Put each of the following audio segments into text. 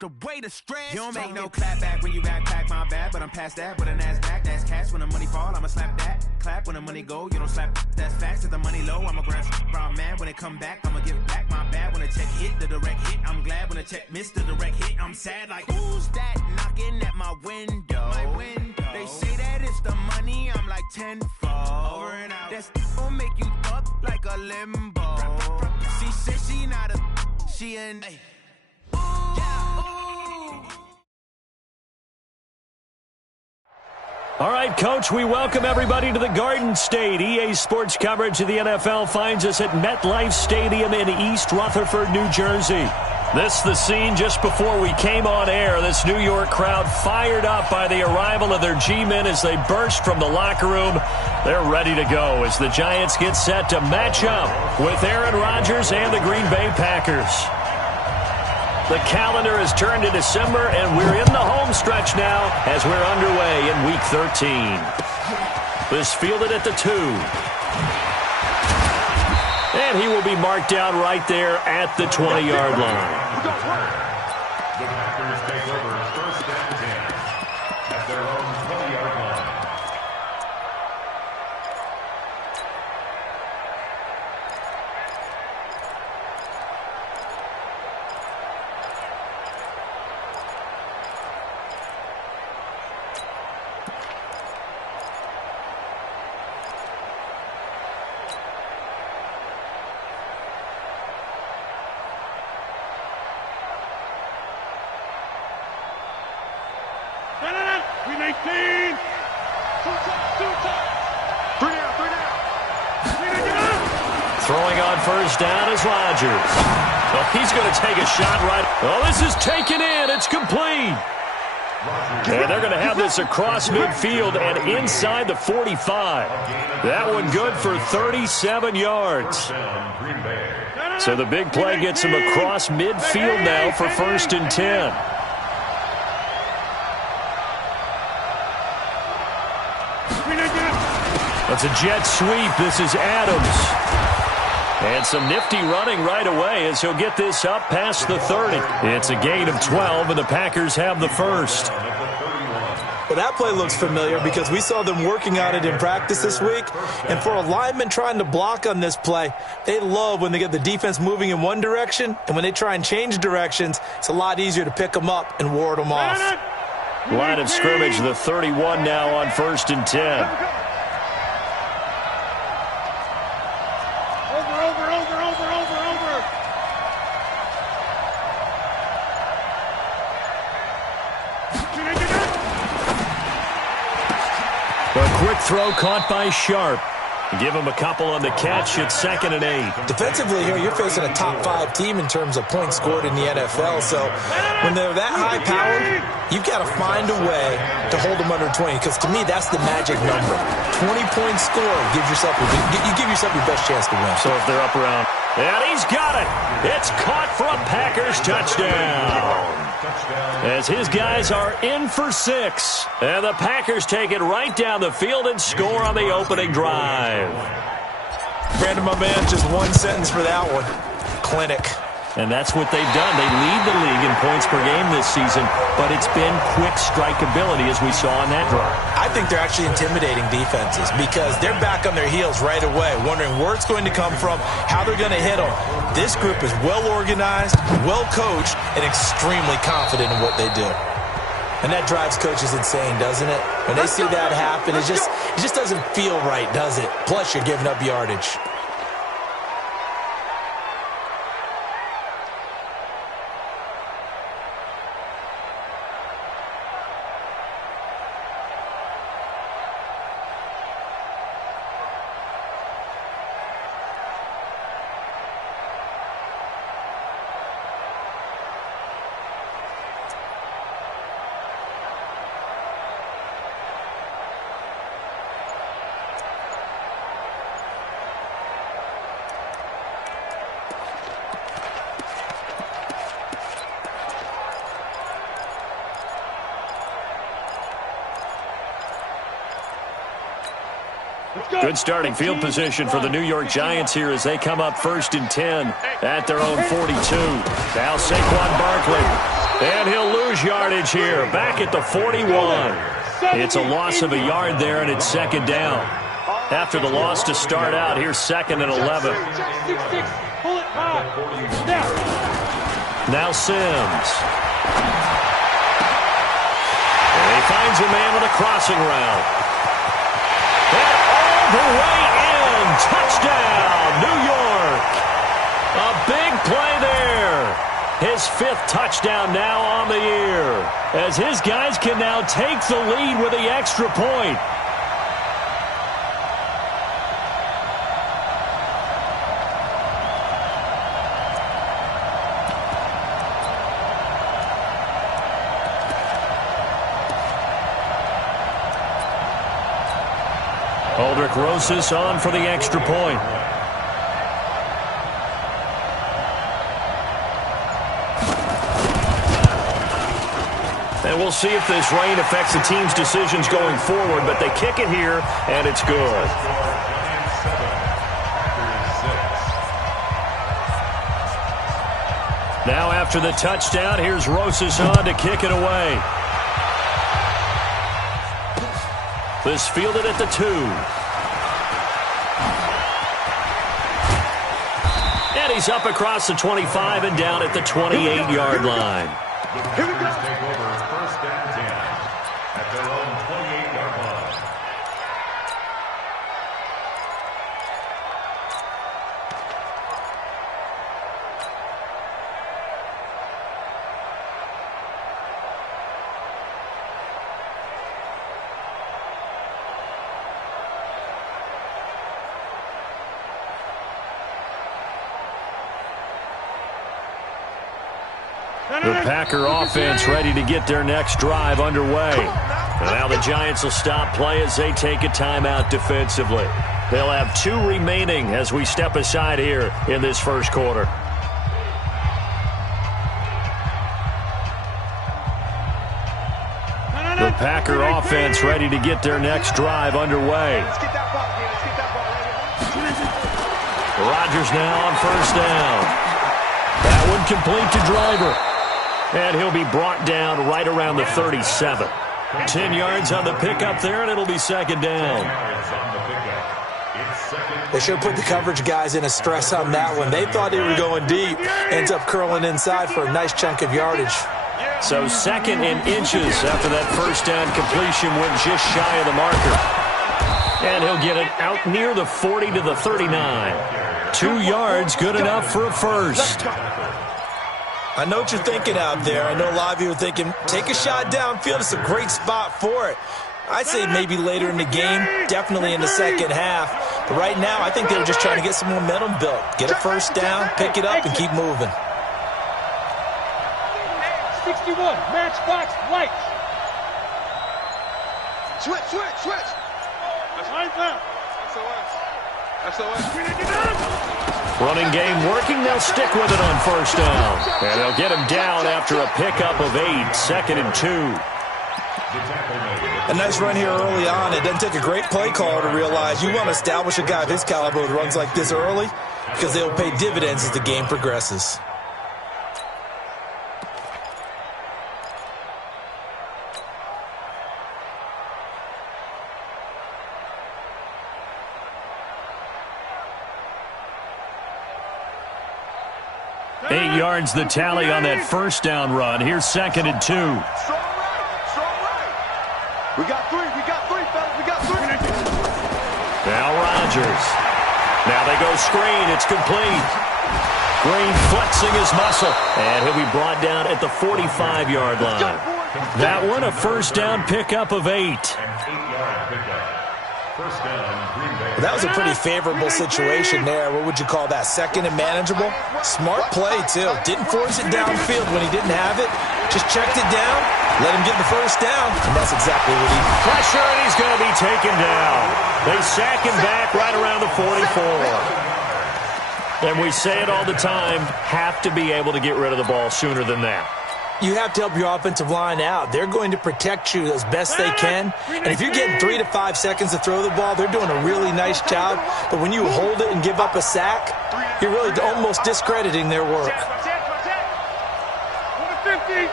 the way to stress. You don't make no clap back when you backpack, my bad, but I'm past that with a NASDAQ. That's cash when the money fall, I'ma slap that. Clap when the money go, you don't slap. That's facts. If the money low, I'ma grab brown man. When it come back, I'ma give back my bad. When the check hit, the direct hit. I'm glad when the check missed the direct hit. I'm sad like, who's that knocking at my window? They say that it's the money, I'm like tenfold. Over and out. That's gon' make you up like a limbo. She said she not a, she an. All right, Coach, we welcome everybody to the Garden State. EA Sports coverage of the NFL finds us at MetLife Stadium in East Rutherford, New Jersey. This the scene just before we came on air. This New York crowd fired up by the arrival of their G-men as they burst from the locker room. They're ready to go as the Giants get set to match up with Aaron Rodgers and the Green Bay Packers. The calendar has turned to December, and we're in the home stretch now as we're underway in Week 13. This fielded at the 2. And he will be marked down right there at the 20-yard line. The Packers take over first and 10 at their own 20-yard line. Throwing on first down is Rodgers. Oh, he's going to take a shot right. Oh, this is taken in. It's complete. And they're going to have this across midfield and inside the 45. That one good for 37 yards. So the big play gets him across midfield now for first and 10. That's a jet sweep. This is Adams. And some nifty running right away as he'll get this up past the 30. It's a gain of 12, and the Packers have the first. Well, that play looks familiar because we saw them working on it in practice this week. And for a lineman trying to block on this play, they love when they get the defense moving in one direction. And when they try and change directions, it's a lot easier to pick them up and ward them off. Line of scrimmage, the 31 now on first and 10. Quick throw caught by Sharp. Give him a couple on the catch. It's 2nd and 8. Defensively here, you're facing a top-5 team in terms of points scored in the NFL. So when they're that high-powered, you've got to find a way to hold them under 20. Because to me, that's the magic number. 20-point score gives yourself you give yourself your best chance to win. So if they're up around, and he's got it. It's caught for a Packers touchdown. As his guys are in for 6. And the Packers take it right down the field and score on the opening drive. Brandon, my man, just one sentence for that one. Clinic. And that's what they've done. They lead the league in points per game this season, but it's been quick strikeability as we saw in that drive. I think they're actually intimidating defenses because they're back on their heels right away, wondering where it's going to come from, how they're going to hit them. This group is well organized, well coached, and extremely confident in what they do. And that drives coaches insane, doesn't it? When they see that happen, it just doesn't feel right, does it? Plus, you're giving up yardage. Good starting field position for the New York Giants here as they come up first and 10 at their own 42. Now Saquon Barkley. And he'll lose yardage here, back at the 41. It's a loss of a yard there, and it's second down. After the loss to start out, here's second and 11. Now Sims. And he finds a man on a crossing route. And all the way in. Touchdown, New York. A big play there. His 5th touchdown now on the year, as his guys can now take the lead with the extra point. Aldrich Rosas on for the extra point. And we'll see if this rain affects the team's decisions going forward, but they kick it here, and it's good. Now after the touchdown, here's Rosas on to kick it away. This fielded at the 2. And he's up across the 25 and down at the 28-yard line. The Packers take over first and 10 at their own 28-yard line. The Packer offense ready to get their next drive underway. And now the Giants will stop play as they take a timeout defensively. They'll have 2 remaining as we step aside here in this first quarter. The Packer offense ready to get their next drive underway. Rodgers now on first down. That one complete to Driver. And he'll be brought down right around the 37. 10 yards on the pickup there, and it'll be second down. They should have put the coverage guys in a stress on that one. They thought they were going deep. Ends up curling inside for a nice chunk of yardage. So second and inches after that first down completion went just shy of the marker. And he'll get it out near the 40 to the 39. 2 yards, good enough for a first. I know what you're thinking out there. I know a lot of you are thinking, take a shot downfield. It's a great spot for it. I'd say maybe later in the game, definitely in the second half. But right now, I think they were just trying to get some momentum built. Get a first down, pick it up, and keep moving. 61, matchbox, white. Switch. Line down. SOS. Running game working. They'll stick with it on first down. And they'll get him down after a pickup of 8. Second and 2. A nice run here early on. It doesn't take a great play caller to realize you want to establish a guy of his caliber with runs like this early because they'll pay dividends as the game progresses. Eight yards the tally on that first down run. Here's second and 2. Strong right. We got three, fellas. We got 3. Now Rodgers. Now they go screen. It's complete. Green flexing his muscle. And he'll be brought down at the 45-yard line. That one a first down pickup of 8. An 8-yard pickup. First down, Green Bay. That was a pretty favorable situation there. What would you call that? Second and manageable? Smart play, too. Didn't force it downfield when he didn't have it. Just checked it down, let him get the first down, and that's exactly what he did. Pressure, and he's going to be taken down. They sack him back right around the 44. And we say it all the time, have to be able to get rid of the ball sooner than that. You have to help your offensive line out. They're going to protect you as best they can. And if you're getting 3 to 5 seconds to throw the ball, they're doing a really nice job. But when you hold it and give up a sack, you're really almost discrediting their work. 150.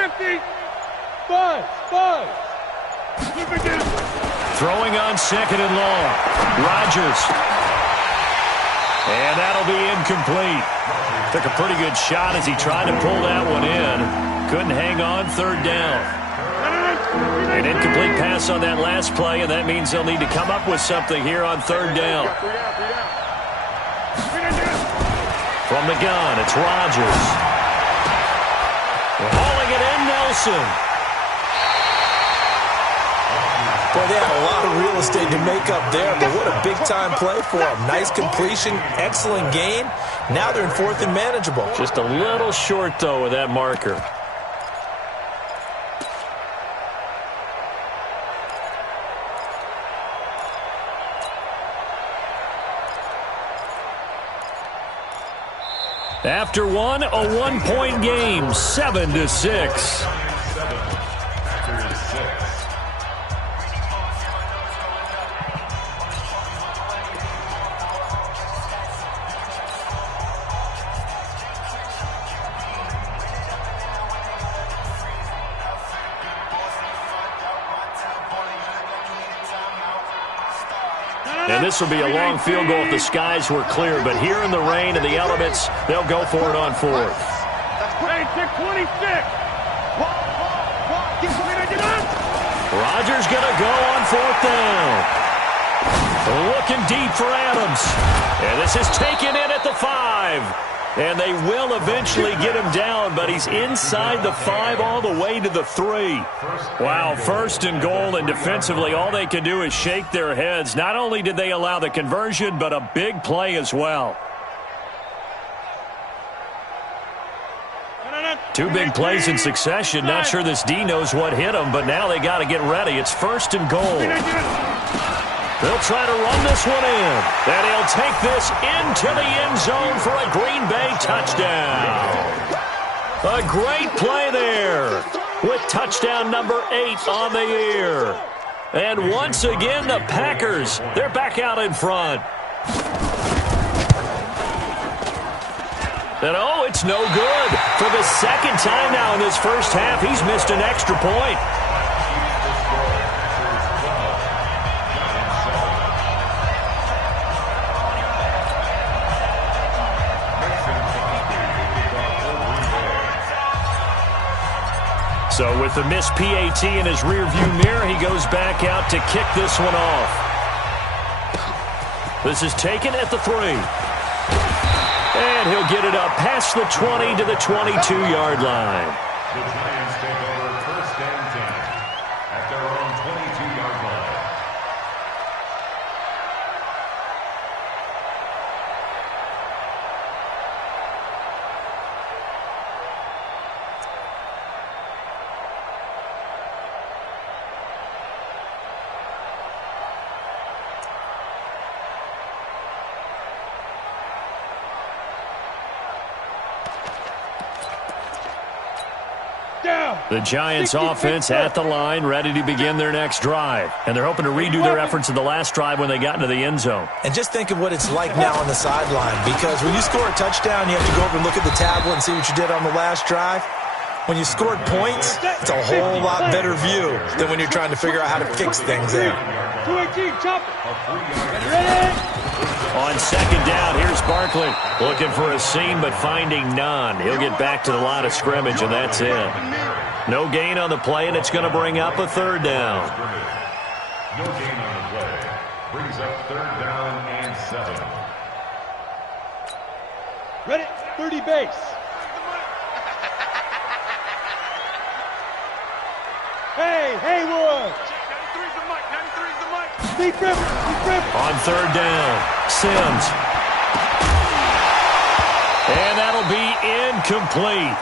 50. Five. Throwing on second and long. Rodgers. And that'll be incomplete. Took a pretty good shot as he tried to pull that one in. Couldn't hang on, third down. An incomplete pass on that last play, and that means they'll need to come up with something here on third down. From the gun, it's Rodgers. Hauling it in, Nelson. Well, they had a lot of real estate to make up there, but what a big-time play for them. Nice completion, excellent gain. Now they're in fourth and manageable. Just a little short, though, with that marker. After one, a one-point game, 7-6. And this will be a long field goal if the skies were clear. But here in the rain and the elements, they'll go for it on fourth. Hey, 26. Rodgers going to go on fourth down. Looking deep for Adams. And this is taken in at the 5. And they will eventually get him down, but he's inside the 5 all the way to the 3. Wow, first and goal, and defensively all they can do is shake their heads. Not only did they allow the conversion, but a big play as well. Two big plays in succession. Not sure this D knows what hit him, but now they got to get ready. It's first and goal. They'll try to run this one in. And he'll take this into the end zone for a Green Bay touchdown. A great play there with touchdown number 8 on the year. And once again, the Packers, they're back out in front. And oh, it's no good. For the second time now in this first half, he's missed an extra point. So with the missed PAT in his rearview mirror, he goes back out to kick this one off. This is taken at the 3. And he'll get it up past the 20 to the 22-yard line. The Giants take over first and 10 at their own 22-yard line. The Giants offense at the line, ready to begin their next drive. And they're hoping to redo their efforts in the last drive when they got into the end zone. And just think of what it's like now on the sideline, because when you score a touchdown, you have to go over and look at the tablet and see what you did on the last drive. When you scored points, it's a whole lot better view than when you're trying to figure out how to fix things there. 218, chop it. Ready? On second down, here's Barkley. Looking for a seam, but finding none. He'll get back to the line of scrimmage, and that's it. No gain on the play, and it's going to bring up a third down. No gain on the play. Brings up third down and 7. Ready? 30 base. Hey, Haywood. 93's the mic. 93's the mic. Deep river. On third down, Sims. And that'll be incomplete.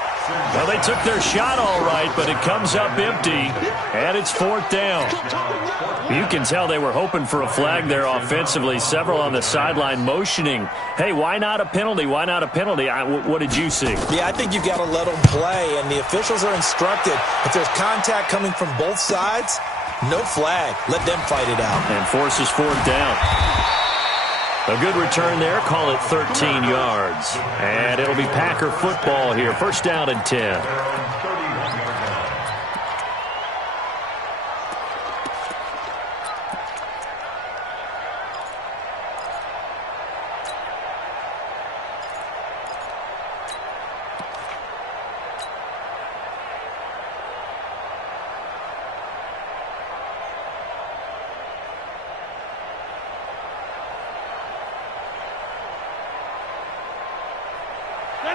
Well, they took their shot all right, but it comes up empty, and it's fourth down. You can tell they were hoping for a flag there offensively. Several on the sideline motioning, hey, why not a penalty? Why not a penalty? What did you see? Yeah, I think you've got to let them play, and the officials are instructed. If there's contact coming from both sides, no flag. Let them fight it out. And forces fourth down. A good return there. Call it 13 yards. And it'll be Packer football here. First down and 10.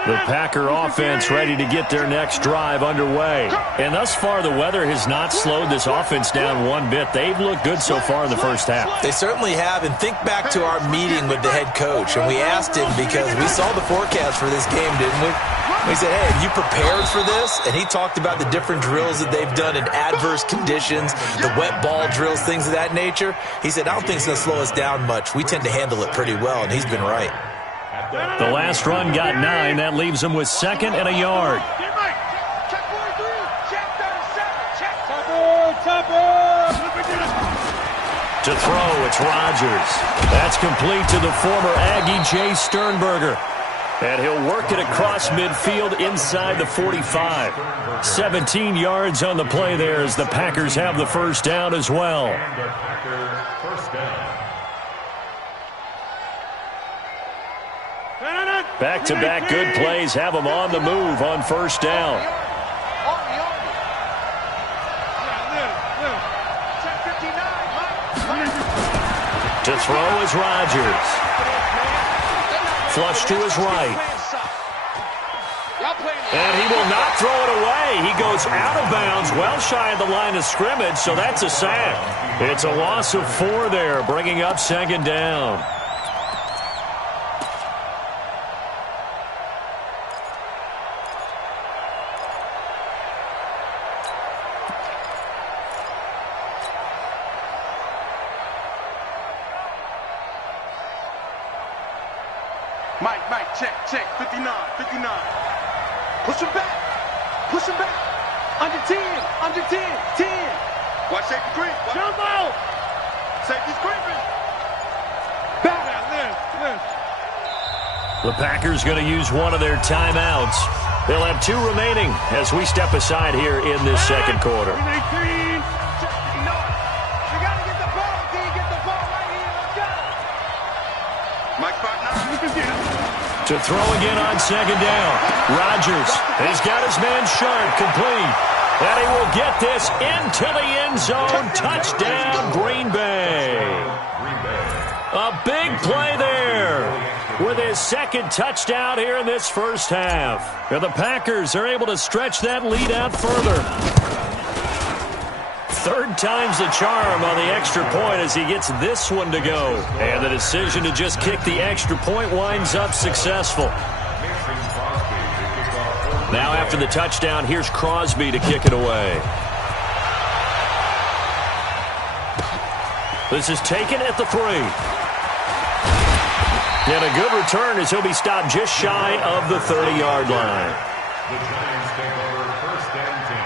The Packer offense ready to get their next drive underway. And thus far, the weather has not slowed this offense down one bit. They've looked good so far in the first half. They certainly have. And think back to our meeting with the head coach. And we asked him because we saw the forecast for this game, didn't we? We said, hey, have you prepared for this? And he talked about the different drills that they've done in adverse conditions, the wet ball drills, things of that nature. He said, I don't think it's going to slow us down much. We tend to handle it pretty well, and he's been right. The last run got 9. That leaves them with 2nd and a yard. To throw, it's Rodgers. That's complete to the former Aggie, Jay Sternberger. And he'll work it across midfield inside the 45. 17 yards on the play there as the Packers have the first down as well. Back-to-back good plays have them on the move on first down. To throw is Rodgers. Flush to his right. And he will not throw it away. He goes out of bounds, well shy of the line of scrimmage, so that's a sack. It's a loss of 4 there, bringing up 2nd down. Mike, check, 59. Push him back. Under 10, 10. Watch safety creep. Jump out. Safety's creeping. Back. The Packers going to use one of their timeouts. They'll have 2 remaining as we step aside here in this second quarter. To throw again on 2nd down. Rodgers has got his man sharp, complete. And he will get this into the end zone. Touchdown, Green Bay. A big play there with his 2nd touchdown here in this first half. And the Packers are able to stretch that lead out further. 3rd time's the charm on the extra point as he gets this one to go. And the decision to just kick the extra point winds up successful. Now after the touchdown, here's Crosby to kick it away. This is taken at the 3. And a good return as he'll be stopped just shy of the 30-yard line. The Giants take over 1st and 10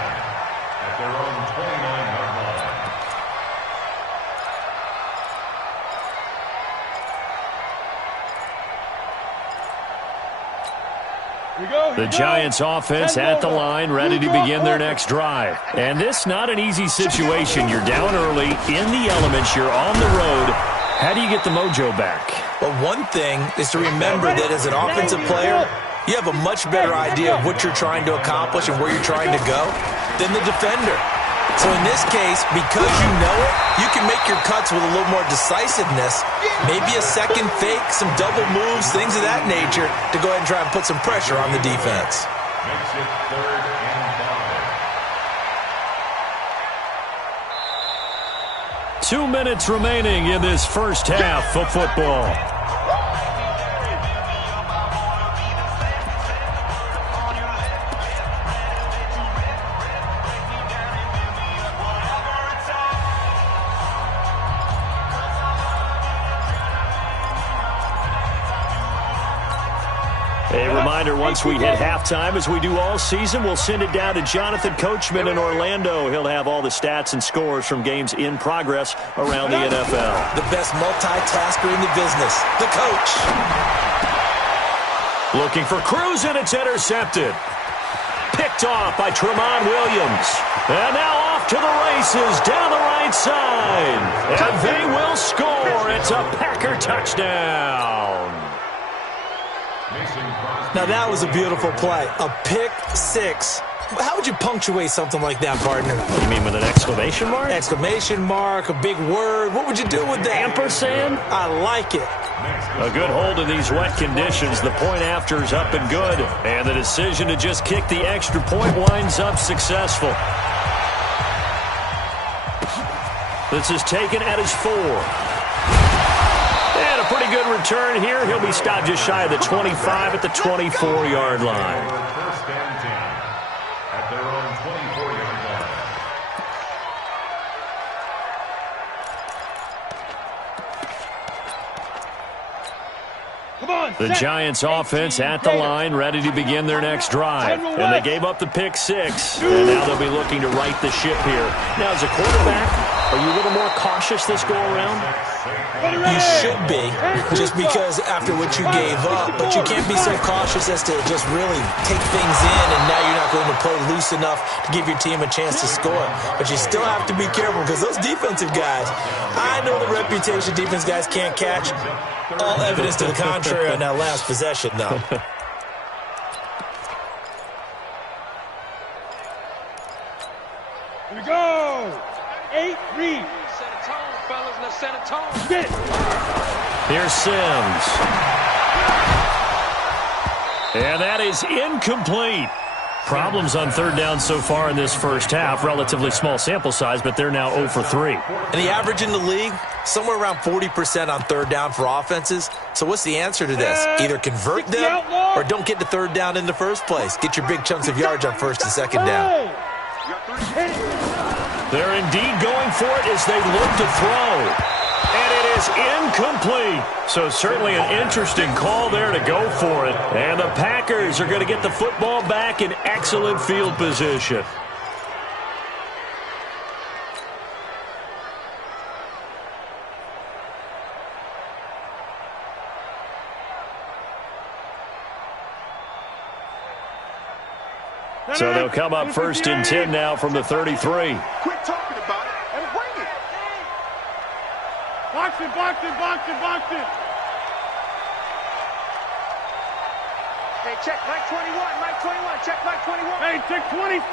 at their own 29-yard line. The Giants offense at the line, ready to begin their next drive. And this not an easy situation. You're down early, in the elements, you're on the road. How do you get the mojo back? Well, one thing is to remember that as an offensive player, you have a much better idea of what you're trying to accomplish and where you're trying to go than the defender. So in this case, because you know it, you can make your cuts with a little more decisiveness, maybe a second fake, some double moves, things of that nature, to go ahead and try and put some pressure on the defense. Makes it 3rd and 5. 2 minutes remaining in this first half of football. A reminder, once we hit halftime, as we do all season, we'll send it down to Jonathan Coachman in Orlando. He'll have all the stats and scores from games in progress around the NFL. The best multitasker in the business, the coach. Looking for Cruz, and it's intercepted. Picked off by Tramon Williams. And now off to the races down the right side. And they will score. It's a Packer touchdown. Now that was a beautiful play. A pick 6 How would you punctuate something like that, partner? You mean with an exclamation mark? Exclamation mark, a big word. What would you do with that? Ampersand? I like it. A good hold in these wet conditions. The point after is up and good. And the decision to just kick the extra point winds up successful. This is taken at his 4. And a pretty good return here. He'll be stopped just shy of the 25 at the 24-yard line. First and 10 at their own 24-yard line. Come on, The Giants offense at the line, ready to begin their next drive. And they gave up the pick 6, and now they'll be looking to right the ship here. Now, as a quarterback, are you a little more cautious this go-around? You should be, just because after what you gave up, but you can't be so cautious as to just really take things in, and now you're not going to play loose enough to give your team a chance to score. But you still have to be careful, because those defensive guys, I know the reputation defense guys can't catch. All evidence to the contrary on that last possession, though. Here we go. 8 read. Set a tone, fellas. Let's set a tone. Get. Here's Sims. And that is incomplete. Problems on third down so far in this first half. Relatively small sample size, but they're now 0 for 3. And the average in the league, somewhere around 40% on third down for offenses. So what's the answer to this? Either convert them or don't get to third down in the first place. Get your big chunks of yards on first and second down. They're indeed going for it as they look to throw. And it is incomplete. So certainly an interesting call there to go for it. And the Packers are going to get the football back in excellent field position. So they'll come up first and 10 now from the 33. Quit talking about it and bring it. Box it, box it, box it, box it. Hey, check Mike 21, Mike 21, check Mike 21. Hey, check 26.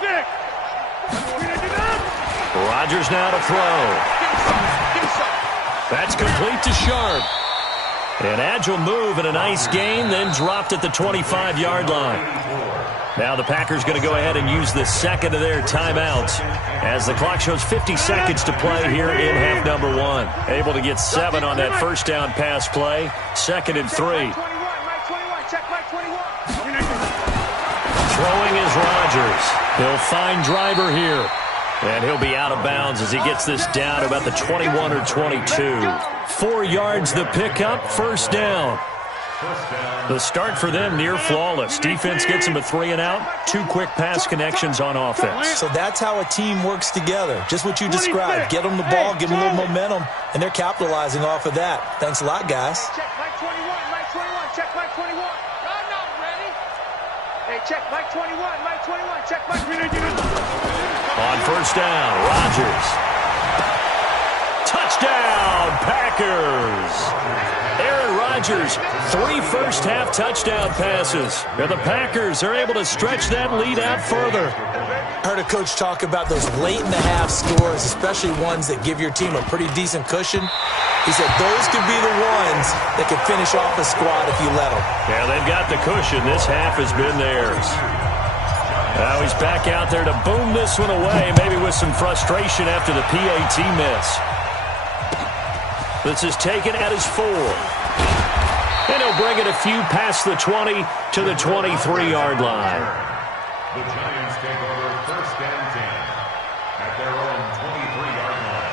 Rodgers now to throw. That's complete to Sharp. An agile move and a nice gain, then dropped at the 25-yard line. Now the Packers going to go ahead and use the second of their timeouts as the clock shows 50 seconds to play here in half number 1. Able to get 7 on that first down pass play. 2nd and 3. Throwing is Rodgers. He'll find Driver here. And he'll be out of bounds as he gets this down to about the 21 or 22. 4 yards the pickup, first down. The start for them near flawless. Defense gets them a 3 and out. 2 quick pass connections on offense. So that's how a team works together. Just what you described. Get them the ball, give them a little momentum, and they're capitalizing off of that. Thanks a lot, guys. Check Mike 21, Mike 21, check Mike 21. I'm not ready. Hey, check Mike 21, Mike 21, check Mike 21. On first down, Rodgers. Touchdown, Packers. Aaron Rodgers, 3 first-half touchdown passes. And the Packers are able to stretch that lead out further. I heard a coach talk about those late-in-the-half scores, especially ones that give your team a pretty decent cushion. He said those could be the ones that could finish off a squad if you let them. Yeah, they've got the cushion. This half has been theirs. Now he's back out there to boom this one away, maybe with some frustration after the PAT miss. This is taken at his 4. And he'll bring it a few past the 20 to the 23-yard line. The Giants take over first and 10 at their own 23-yard line.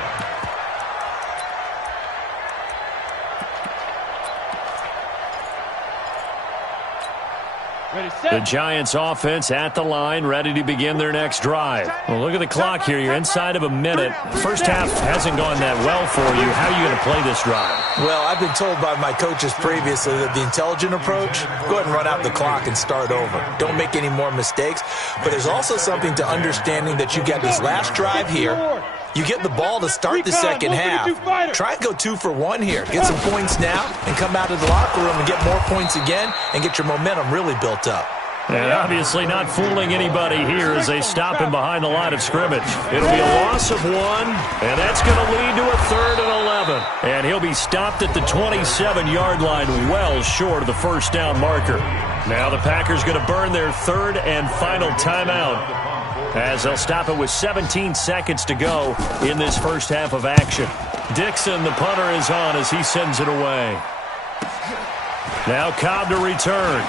Ready, set. The Giants offense at the line, ready to begin their next drive. Well, look at the clock here. You're inside of a minute. First half hasn't gone that well for you. How are you going to play this drive? Well, I've been told by my coaches previously that the intelligent approach, go ahead and run out the clock and start over. Don't make any more mistakes. But there's also something to understanding that you got this last drive here. You get the ball to start the second half. Try and go 2 for 1 here. Get some points now and come out of the locker room and get more points again and get your momentum really built up. And obviously not fooling anybody here as they stop him behind the line of scrimmage. It'll be a loss of 1, and that's going to lead to a 3rd and 11. And he'll be stopped at the 27-yard line, well short of the first down marker. Now the Packers going to burn their 3rd and final timeout as they'll stop it with 17 seconds to go in this first half of action. Dixon, the punter, is on as he sends it away. Now Cobb to return.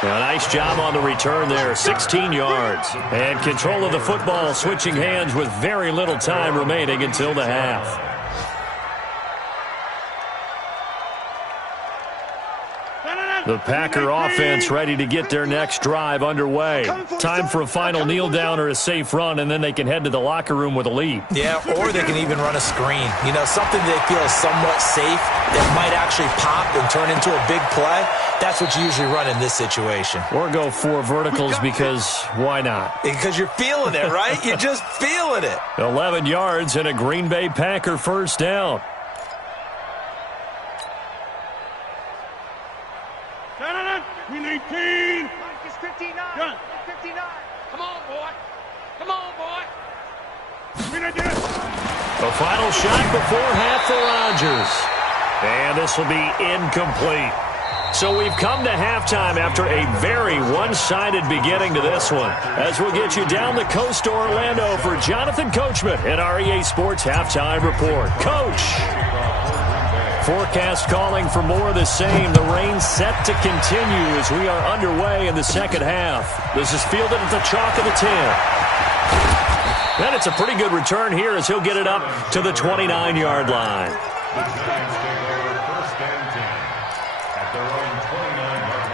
Now, nice job on the return there, 16 yards. And control of the football, switching hands with very little time remaining until the half. The Packer offense ready to get their next drive underway. Time for a final kneel down or a safe run, and then they can head to the locker room with a lead. Yeah, or they can even run a screen. You know, something they feel is somewhat safe that might actually pop and turn into a big play. That's what you usually run in this situation. Or go 4 verticals because why not? Because you're feeling it, right? You're just feeling it. 11 yards and a Green Bay Packer first down. We need 10. It's 59. It's 59. Come on, boy. Come on, boy. We need this. The final shot before half for Rodgers. And this will be incomplete. So we've come to halftime after a very one-sided beginning to this one. As we'll get you down the coast to Orlando for Jonathan Coachman in our EA Sports Halftime Report. Coach. Forecast calling for more of the same. The rain set to continue as we are underway in the second half. This is fielded at the chalk of the 10. And it's a pretty good return here as he'll get it up to the 29-yard line. The Giants take over first and 10 at their own 29-yard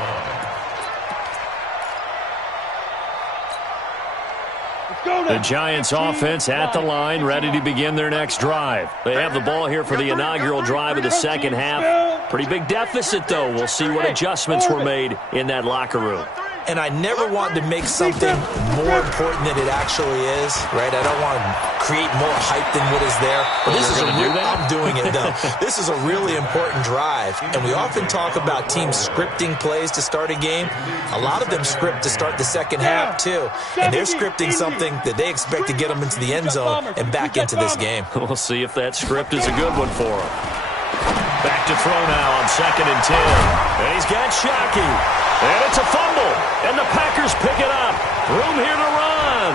line. The Giants offense at the line, ready to begin their next drive. They have the ball here for the inaugural drive of the second half. Pretty big deficit, though. We'll see what adjustments were made in that locker room. And I never want to make something more important than it actually is, right? I don't want to create more hype than what is there. But this is I'm doing it, though. This is a really important drive. And we often talk about teams scripting plays to start a game. A lot of them script to start the second half, too. And they're scripting something that they expect to get them into the end zone and back into this game. We'll see if that script is a good one for them. Back to throw now on 2nd and 10. And he's got Shockey. And it's a fumble. And the Packers pick it up. Room here to run.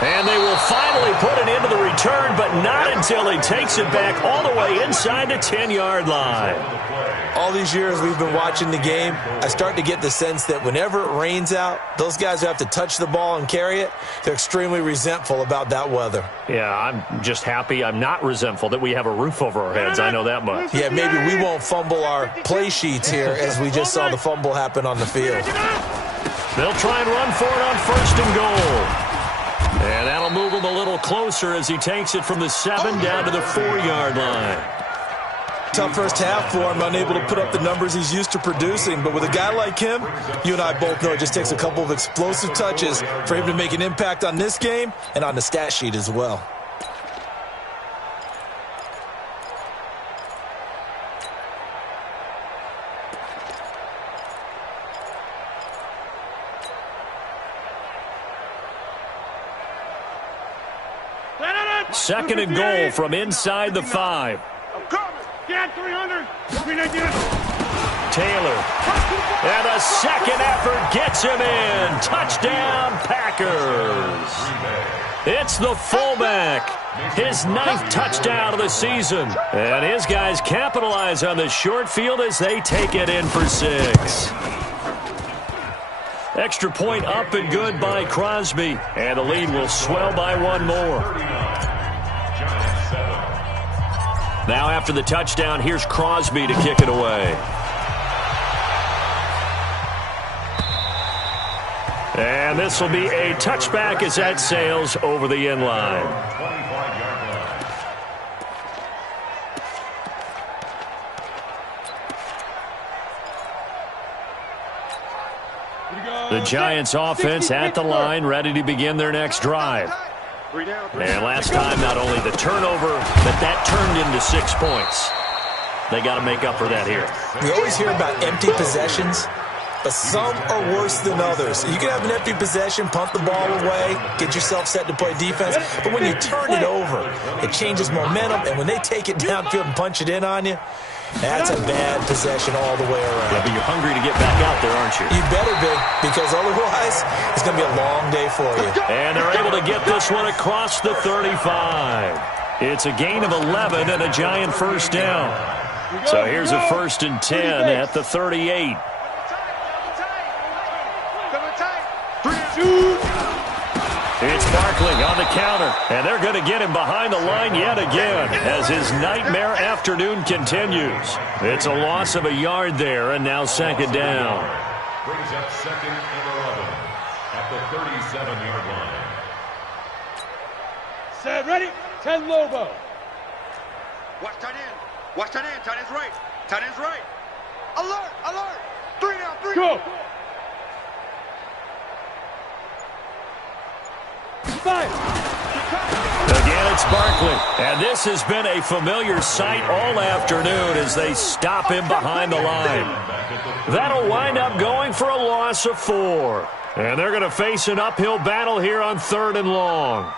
And they will finally put it into the return, but not until he takes it back all the way inside the 10-yard line. All these years we've been watching the game, I start to get the sense that whenever it rains out, those guys who have to touch the ball and carry it, they're extremely resentful about that weather. Yeah, I'm just happy I'm not resentful that we have a roof over our heads. I know that much. Yeah, maybe we won't fumble our play sheets here as we just saw the fumble happen on the field. They'll try and run for it on 1st and goal. And that'll move him a little closer as he takes it from the 7 down to the 4-yard line. Tough first half for him, unable to put up the numbers he's used to producing. But with a guy like him, you and I both know it just takes a couple of explosive touches for him to make an impact on this game and on the stat sheet as well. Second and goal from inside the 5. Get 300. Taylor. And a second effort gets him in. Touchdown, Packers. It's the fullback. His 9th touchdown of the season. And his guys capitalize on the short field as they take it in for 6. Extra point up and good by Crosby. And the lead will swell by 1 more. Now after the touchdown, here's Crosby to kick it away. And this will be a touchback as that sails over the end line. The Giants offense at the line, ready to begin their next drive. And last time, not only the turnover, but that turned into 6 points. They got to make up for that here. We always hear about empty possessions, but some are worse than others. You can have an empty possession, punt the ball away, get yourself set to play defense, but when you turn it over, it changes momentum, and when they take it downfield and punch it in on you, that's a bad possession all the way around. Yeah, but you're hungry to get back out there, aren't you? You better be, because otherwise it's going to be a long day for you. And they're able to get this one across the 35. It's a gain of 11 and a Giant first down. So here's a 1st and 10 at the 38. It's Barkley on the counter, and they're going to get him behind the line yet again as his nightmare afternoon continues. It's a loss of a yard there, and now 2nd down. Brings up 2nd and 11 at the 37-yard line. Set, ready, 10 Lobo. Watch tight end. Watch tight end. Tight end's right. Tight end's right. Alert, alert. 3 down, 3. Go. 5. Again, it's Barkley. And this has been a familiar sight all afternoon as they stop him behind the line. That'll wind up going for a loss of 4. And they're going to face an uphill battle here on 3rd and long.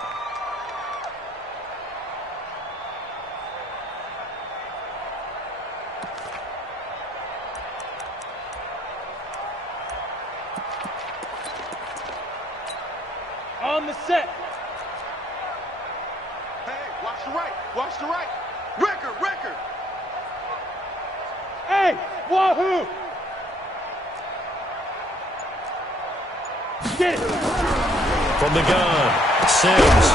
On the set. Hey, watch the right. Watch the right. Record, record. Hey, wahoo. Get it. From the gun, Sims.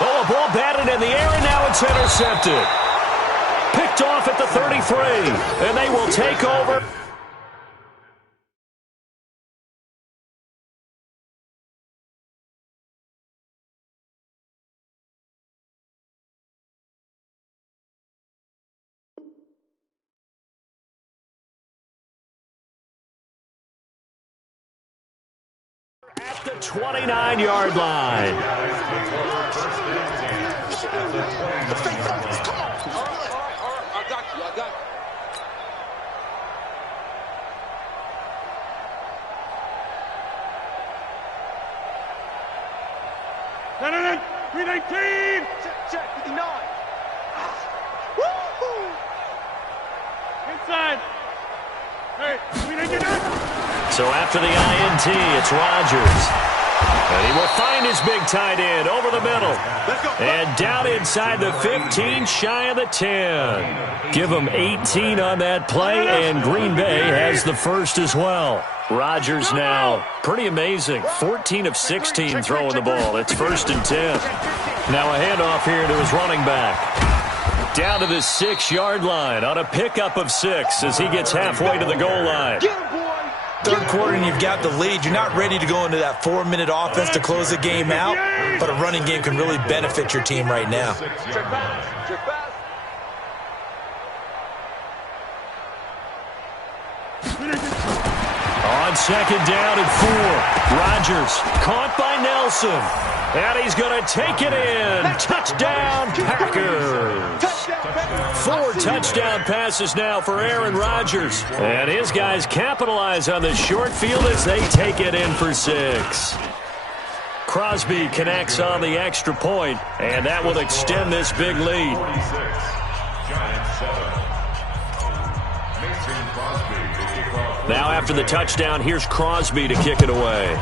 Oh, a ball batted in the air, and now it's intercepted. Picked off at the 33, and they will take over. At the 29-yard line. I got you. No, 319. Check, 59. Inside. Hey, 399. So after the INT, it's Rodgers. And he will find his big tight end over the middle. And down inside the 15, shy of the 10. Give him 18 on that play, and Green Bay has the first as well. Rodgers now, pretty amazing. 14 of 16 throwing the ball. It's 1st and 10. Now a handoff here to his running back. Down to the 6-yard line on a pickup of 6 as he gets halfway to the goal line. 3rd quarter and you've got the lead. You're not ready to go into that 4-minute offense to close the game out, but a running game can really benefit your team right now. Check pass. Check pass. On 2nd down and 4, Rodgers caught by Nelson. And he's going to take it in. Touchdown, Packers. 4 touchdown passes now for Aaron Rodgers. And his guys capitalize on the short field as they take it in for 6. Crosby connects on the extra point, and that will extend this big lead. 46, Giants 7. Mason Crosby to kick off. Now after the touchdown, here's Crosby to kick it away.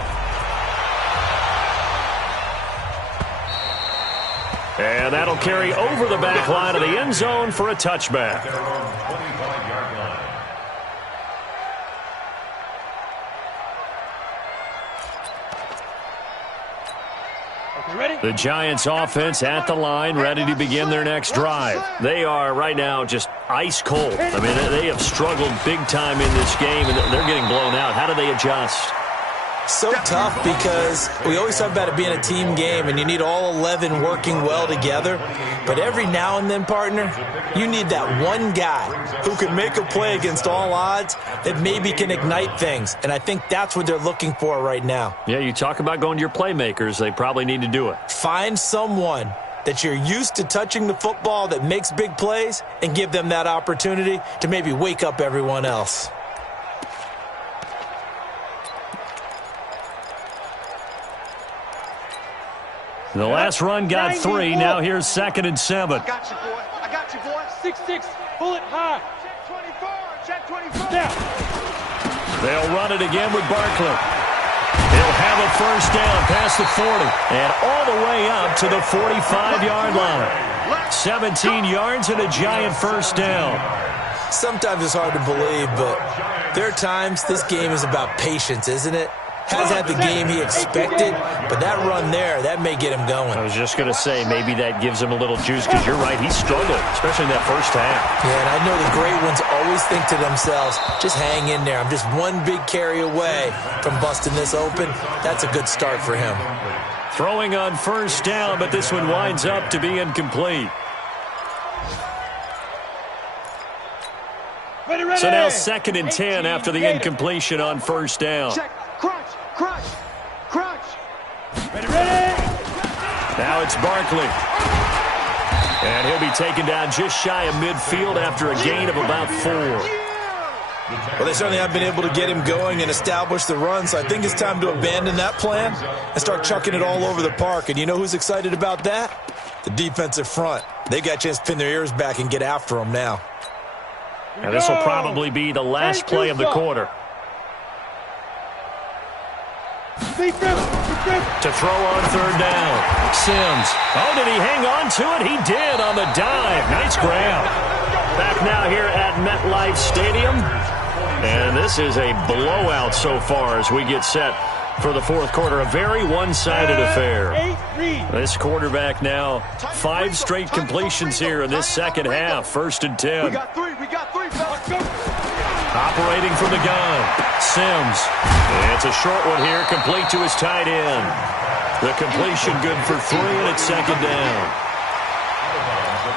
And that'll carry over the back line of the end zone for a touchback. Their own 25-yard line. Ready? The Giants offense at the line, ready to begin their next drive. They are right now just ice cold. I mean, they have struggled big time in this game, and they're getting blown out. How do they adjust? So tough because we always talk about it being a team game and you need all 11 working well together. But every now and then, partner, you need that one guy who can make a play against all odds that maybe can ignite things. And I think that's what they're looking for right now. Yeah, you talk about going to your playmakers. They probably need to do it. Find someone that you're used to touching the football that makes big plays and give them that opportunity to maybe wake up everyone else. The last run got 3. Now here's 2nd and 7. I got you, boy. I got you, boy. 6-6, pull it high. Check 24. Check 24. Down. They'll run it again with Barkley. He'll have a first down past the 40 and all the way up to the 45-yard line. 17 yards and a giant first down. Sometimes it's hard to believe, but there are times this game is about patience, isn't it? Hasn't had the game he expected, but that run there, that may get him going. I was just going to say, maybe that gives him a little juice, because you're right, he struggled, especially in that first half. Yeah, and I know the great ones always think to themselves, just hang in there. I'm just one big carry away from busting this open. That's a good start for him. Throwing on first down, but this one winds up to be incomplete. So now 2nd and 10 after the incompletion on first down. Check. Crunch. Crunch. Crunch. Ready. Now it's Barkley. And he'll be taken down just shy of midfield after a gain of about 4. Well, they certainly have been able to get him going and establish the run, so I think it's time to abandon that plan and start chucking it all over the park. And you know who's excited about that? The defensive front. They got a chance to pin their ears back and get after him now. And this will probably be the last play of the quarter. To throw on third down. Sims. Oh, did he hang on to it? He did on the dive. Nice grab. Back now here at MetLife Stadium. And this is a blowout so far as we get set for the fourth quarter. A very one-sided affair. This quarterback now 5 straight completions here in this second half. 1st and 10. We got 3. Let's go. Operating from the gun. Sims. It's a short one here, complete to his tight end. The completion good for 3, and it's 2nd down.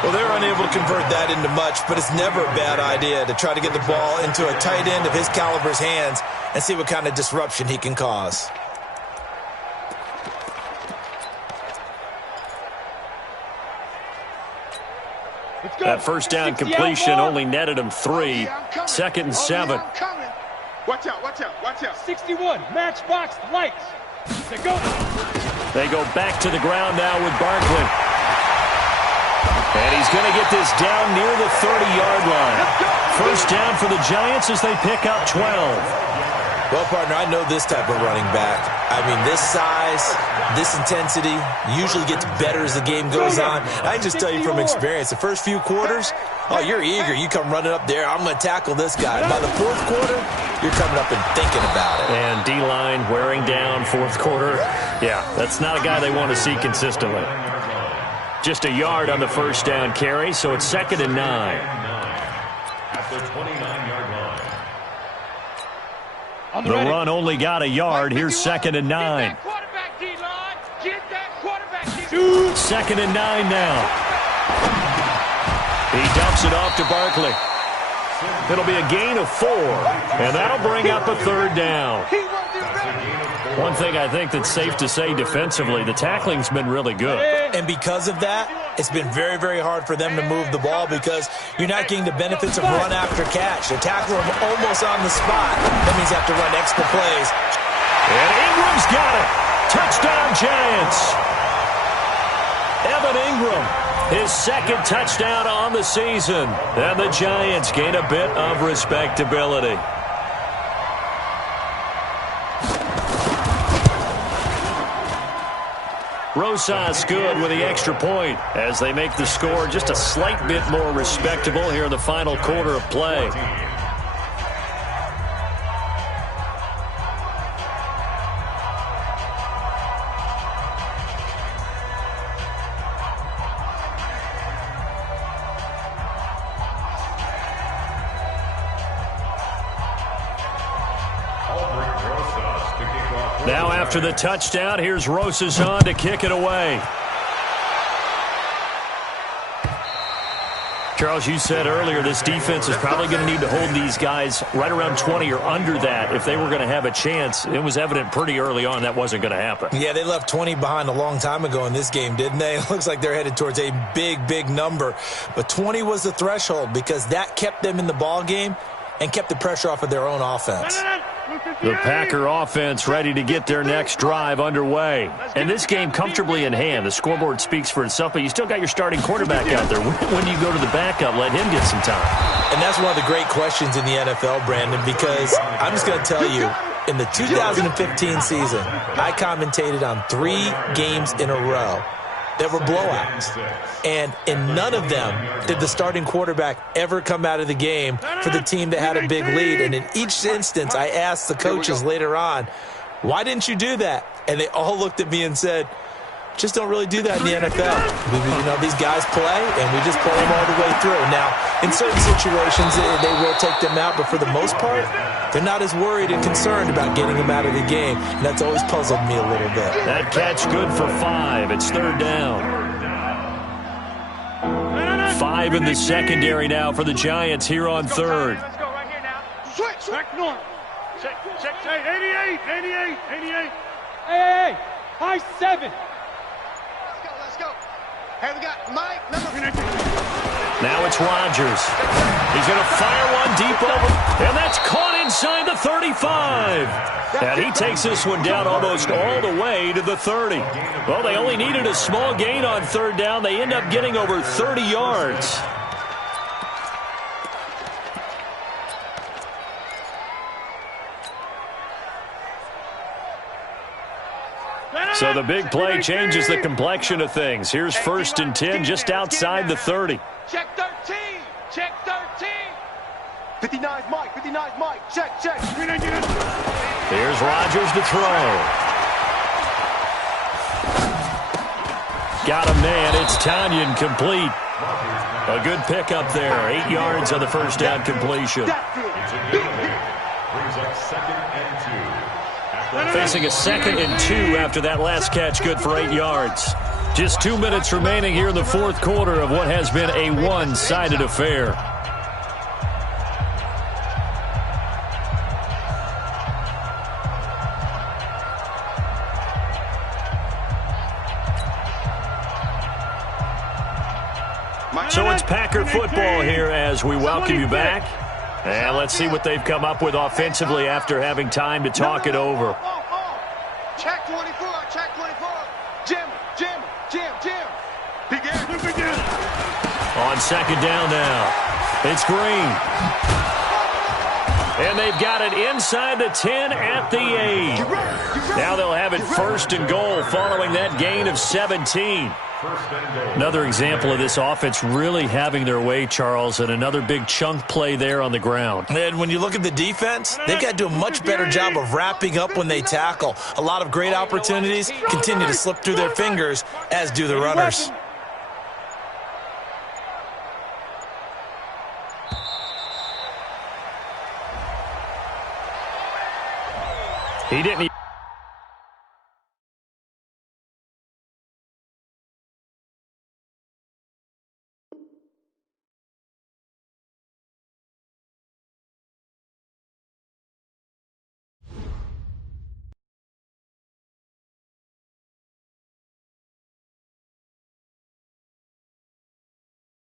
Well, they were unable to convert that into much, but it's never a bad idea to try to get the ball into a tight end of his caliber's hands and see what kind of disruption he can cause. That first down completion only netted him 3. 2nd and 7. Watch out. 61, matchbox, lights. They go back to the ground now with Barkley. And he's going to get this down near the 30-yard line. First down for the Giants as they pick up 12. Well, partner, I know this type of running back. I mean, this size, this intensity usually gets better as the game goes on. I can just tell you from experience, the first few quarters, oh, you're eager. You come running up there, I'm going to tackle this guy. By the fourth quarter, you're coming up and thinking about it. And D-line wearing down fourth quarter. Yeah, that's not a guy they want to see consistently. Just a yard on the first down carry, so it's 2nd and 9. At the 29-yard line. The run only got a yard. Here's 2nd and 9. Get that quarterback, D-line. Get that quarterback, D-line. 2nd and 9 now. He dumps it off to Barkley. It'll be a gain of 4, and that'll bring up a 3rd down. One thing I think that's safe to say defensively, the tackling's been really good. And because of that, it's been very, very hard for them to move the ball because you're not getting the benefits of run after catch. They tackle him almost on the spot. That means you have to run extra plays. And Ingram's got it. Touchdown, Giants. Evan Ingram, his 2nd touchdown on the season. And the Giants gain a bit of respectability. Rosas good with the extra point as they make the score just a slight bit more respectable here in the final quarter of play. Now after the touchdown, here's Rosas on to kick it away. Charles, you said earlier this defense is probably going to need to hold these guys right around 20 or under that if they were going to have a chance. It was evident pretty early on that wasn't going to happen. Yeah, they left 20 behind a long time ago in this game, didn't they? It looks like they're headed towards a big, big number. But 20 was the threshold because that kept them in the ball game and kept the pressure off of their own offense. The Packer offense ready to get their next drive underway. And this game comfortably in hand. The scoreboard speaks for itself, but you still got your starting quarterback out there. When do you go to the backup, let him get some time? And that's one of the great questions in the NFL, Brandon, because I'm just going to tell you, in the 2015 season, I commentated on 3 games in a row that were blowouts. And in none of them did the starting quarterback ever come out of the game for the team that had a big lead. And in each instance, I asked the coaches later on, why didn't you do that? And they all looked at me and said, just don't really do that in the NFL. These guys play, and we just play them all the way through. Now, in certain situations, they will take them out, but for the most part, they're not as worried and concerned about getting them out of the game, and that's always puzzled me a little bit. That catch good for 5. It's 3rd down. 5 in the secondary now for the Giants here on 3rd. Let's go right here now. Switch. Back north. Check. 88. Hey, high 7. Let's go. Hey, we got Mike. Now it's Rodgers. He's going to fire one deep over, and that's caught inside the 35. And he takes this one down almost all the way to the 30. Well, they only needed a small gain on 3rd down. They end up getting over 30 yards. So the big play changes the complexion of things. Here's 1st and 10 just outside the 30. Check 13. 59's Mike. Check. Here's Rodgers to throw. Got him, man. It's Tanyan complete. A good pickup there. 8 yards on the 1st down completion. Brings up 2nd and 2. Facing a 2nd and 2 after that last catch, good for 8 yards. Just 2 minutes remaining here in the 4th quarter of what has been a one-sided affair. So it's Packer football here as we welcome you back. And let's see what they've come up with offensively after having time to talk it over. Check 24. Jim. Begin. On 2nd down now, it's Green. And they've got it inside the 10 at the 8. Now they'll have it 1st and goal following that gain of 17. Another example of this offense really having their way, Charles, and another big chunk play there on the ground. And when you look at the defense, they've got to do a much better job of wrapping up when they tackle. A lot of great opportunities continue to slip through their fingers, as do the runners. He didn't